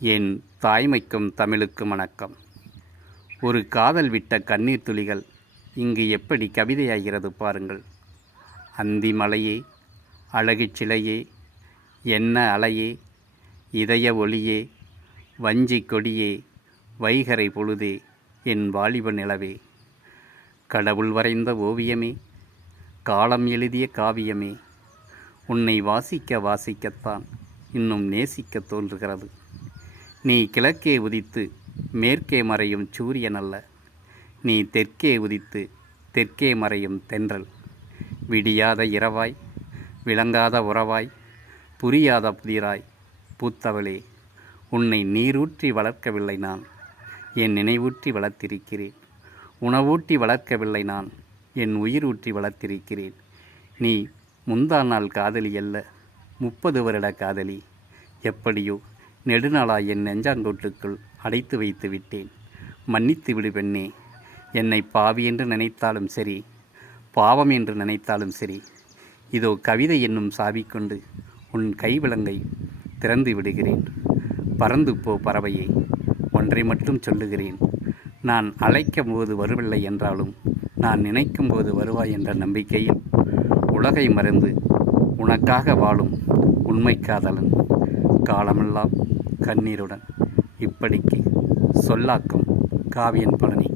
என் தாய்மைக்கும் தமிழுக்கும் வணக்கம். ஒரு காதல் விட்ட கண்ணீர் துளிகள் இங்கு எப்படி கவிதையாகிறது பாருங்கள். அந்தி மலையே, அழகு சிலையே, என்ன அலையே, இதய ஒளியே, வஞ்சி கொடியே, வைகரை பொழுதே, என் வாலிப நிலவே, கடவுள் வரைந்த ஓவியமே, காலம் எழுதிய காவியமே, உன்னை வாசிக்க வாசிக்கத்தான் இன்னும் நேசிக்க தோன்றுகிறது. நீ கிழக்கே உதித்து மேற்கே மறையும் சூரியன் அல்ல, நீ தெற்கே உதித்து தெற்கே மறையும் தென்றல். விடியாத இரவாய், விளங்காத உறவாய், புரியாத புதிராய் பூத்தவளே, உன்னை நீரூற்றி வளர்க்கவில்லை நான், என் நினைவூற்றி வளர்த்திருக்கிறேன். உணவூட்டி வளர்க்கவில்லை நான், என் உயிரூற்றி வளர்த்திருக்கிறேன். நீ முந்தா நாள் காதலி அல்ல, 30 வருட காதலி. எப்படியோ நெடுநாளாய் என் நெஞ்சாங்கோட்டுக்குள் அடைத்து வைத்து விட்டேன். மன்னித்து விடு பெண்ணே. என்னை பாவி என்று நினைத்தாலும் சரி, பாவம் என்று நினைத்தாலும் சரி, இதோ கவிதை என்னும் சாவிக்கொண்டு உன் கைவிலங்கை திறந்து விடுகிறேன். பறந்து போ பறவையே, ஒன்றை மட்டும் சொல்லுகிறேன். நான் அழைக்கும் போது வரவில்லை என்றாலும் நான் நினைக்கும் போது வருவாய் என்ற நம்பிக்கையில் உலகை மறந்து உனக்காக வாழும் உண்மை காதலன். காலமெல்லாம் கண்ணீருடன். இப்படிக்கு சொல்லாக்கும் காவியன் பழனி.